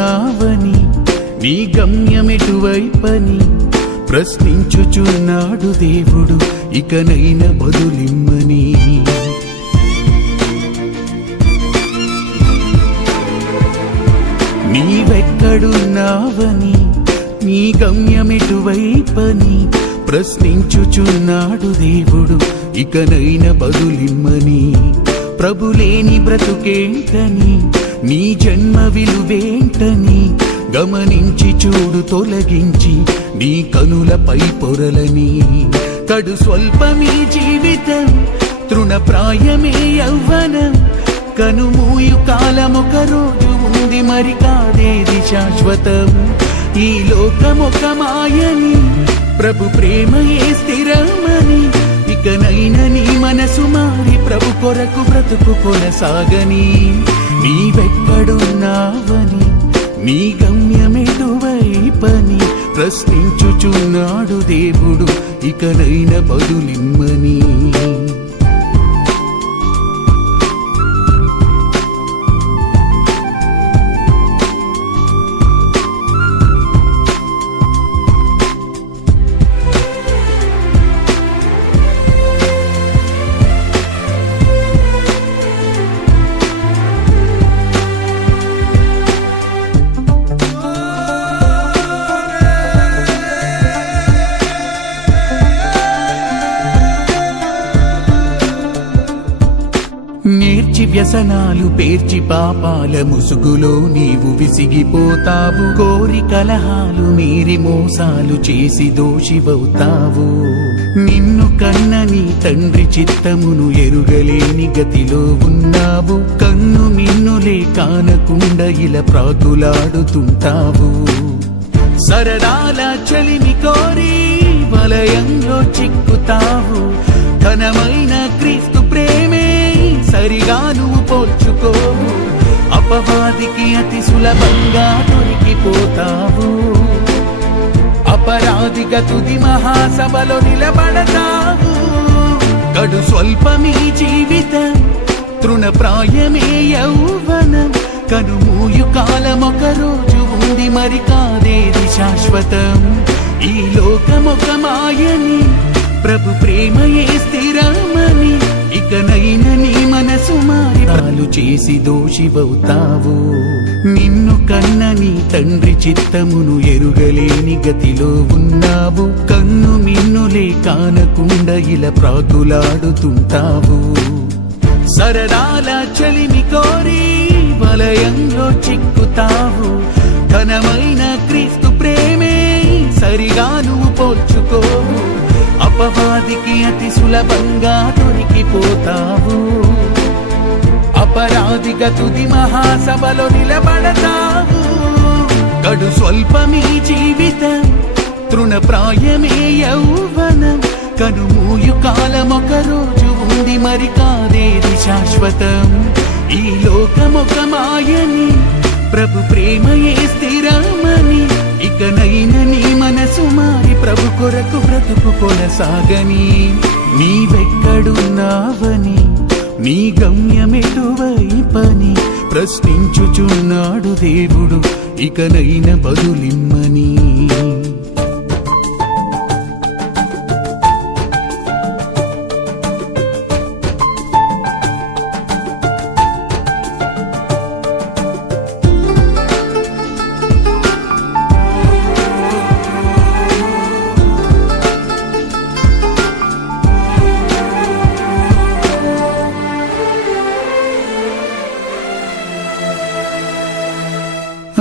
వెక్కడున్నావని నీ గమ్యమెటువైపని ప్రశ్నించుచున్నాడు దేవుడు ఇకనైన బదులిమ్మని. నీవెక్కడున్నావని నీ గమ్యమెటువైపని ప్రశ్నించుచున్నాడు దేవుడు ఇకనైన బదులిమ్మని. ప్రభులేని బ్రతుకేంటని నీ జన్మ విలువేంటని గమనించి చూడు తొలగించి నీ కనులపై పొరలని. కడు స్వల్పమీ జీవితం తృణప్రాయమే యవ్వనం కనుమూయు కాలమొక రోజు ఉంది మరి కాదేది శాశ్వతం. ఈ లోకమొక మాయని ప్రభు ప్రేమయే స్థిరమని ఇకనైన నీ మనసు మారి ప్రభు కొరకు బ్రతుకు కొనసాగని. నీవెక్కడున్నావని నీ గమ్యమెటువైపని ప్రశ్నించుచున్నాడు దేవుడు ఇకనైన బదులిమ్మని. నేర్చి వ్యసనాలు పేర్చి పాపాల ముసుగులో నీవు విసిగిపోతావు. కోరి కలహాలు మీరి మోసాలు చేసి దోషివవుతావు. నిన్ను కన్న నీ తండ్రి చిత్తమును ఎరుగలేని గతిలో ఉన్నావు. కన్ను మిన్నులే కానకుండా ఇలా ప్రాకులాడుతుంటావు. సరదాల చలిమి కోరి వలయంలో చిక్కుతావు. ఘనమైన క్రీస్తు ప్రేమే సరిగా నువ్వు పోల్చుకోవు. అపవాదికి అతి సులభంగా దొరికిపోతావు. అపరాధిగా తుది మహాసభలో నిలబడతావు. గడు స్వల్పమీ జీవితం తృణప్రాయమే యౌవనం కనుమూయు కాలమొక రోజు ఉంది మరి కాదేది శాశ్వతం. ఈ లోకమొక మాయని ప్రభు ప్రేమయే స్థిరమని ఇకనైన నీ మనసు మారి పాలు చేసి దోషివవుతావు. నిన్ను కన్న నీ తండ్రి చిత్తమును ఎరుగలేని గతిలో ఉన్నావు. కన్ను మిన్నులే కానకుండా ఇలా ప్రాకులాడుతుంటావు. సరదాల చలిమి కోరి వలయంలో చిక్కుతావు. ఘనమైన క్రీస్తు ప్రేమే సరిగా నువ్వు పోల్చుకోవు. అపవాదికి అతి సులభంగా దొరికిపోతావు. అపరాధిగా తుది మహాసభలో నిలబడతావు. గడు స్వల్పమీ జీవితం తృణప్రాయమే యౌవనం కనుమూయు కాలమొక రోజు ఉంది మరి కాదేది శాశ్వతం. ఈ లోకమొక మాయని ప్రభు ప్రేమయే స్థిరమని ఇకనైన నీ మనసు మారి ప్రభు కొరకు బ్రతుకు కొనసాగని. నీవెక్కడున్నావని నీ గమ్యమెటువైపని ప్రశ్నించుచున్నాడు దేవుడు ఇకనైన బదులిమ్మని.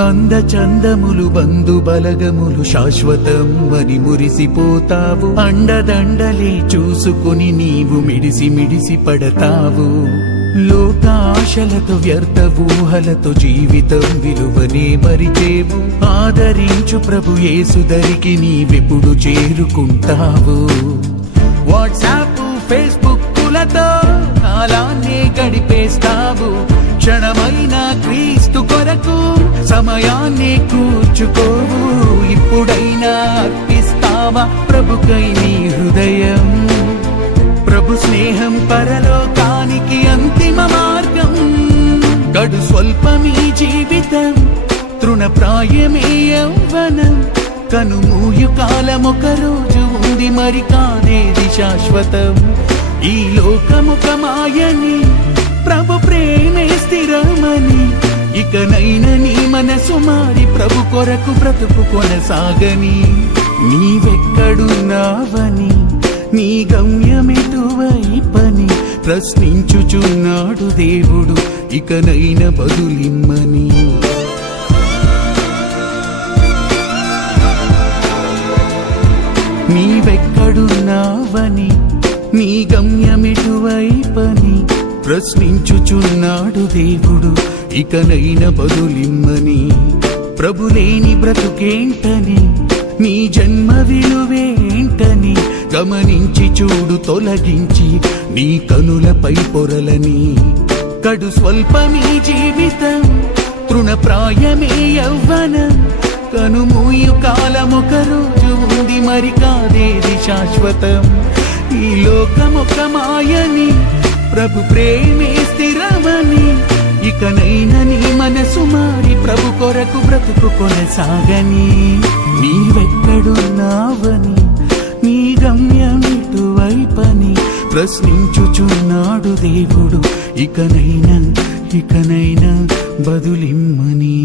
అందచందములు బంధు బలగములు శాశ్వతం అని మురిసిపోతావు. అండదండలే చూసుకుని నీవు మిడిసి మిడిసి పడతావు. లోకాశలతో వ్యర్థ ఊహలతో జీవితం విలువనే మరిచేవు. ఆదరించు ప్రభు యేసు దరికి నీవెప్పుడు చేరుకుంటావు. వాట్సాప్ ఫేస్బుక్లతో కాలాన్ని గడిపేస్తావు. క్షణమైన క్రీస్తు కొరకు సమయాన్ని కూర్చుకోవు. ఇప్పుడైనా అర్పిస్తావా ప్రభుకై నీ హృదయం. ప్రభు స్నేహం పరలోకానికి అంతిమ మార్గం. గడు స్వల్పమీ జీవితం తృణప్రాయమే యౌవనం, కనుమూయు కాలమొక రోజు ఉంది, మరి కాదేది శాశ్వతం. ఈ లోకముక మాయని, ప్రభు ప్రేమే స్థిరమని, ఇకనైన నీ మనసు మారి ప్రభు కొరకు బ్రతుకు కొనసాగని. నీవెక్కడున్నావని, నీ గమ్యమెటువైపని ప్రశ్నించుచున్నాడు దేవుడు, ఇకనైన బదులిమ్మని. నీవెక్కడున్నావని, నీ గమ్యమెటువైపని ప్రశ్నించుచున్నాడు దేవుడు, ఇకనైన బదులిమ్మని. ప్రభులేని బ్రతుకేంటని, నీ జన్మ విలువేంటని గమనించి చూడు, తొలగించి నీ కనులపై పొరలని. కడు స్వల్పమీ జీవితం, తృణప్రాయమే యౌవనం, కనుమూయు కాలమొక రోజు ఉంది, మరి కాదేది శాశ్వతం. ఈ లోకమొక మాయని, ప్రభు ప్రేమే స్థిరమని, ఇకనైన నీ మనసు మారి ప్రభు కొరకు బ్రతుకు కొనసాగని. నీవెక్కడున్నావని, నీ గమ్యమిటువైపని ప్రశ్నించుచున్నాడు దేవుడు, ఇకనైనా బదులిమ్మని.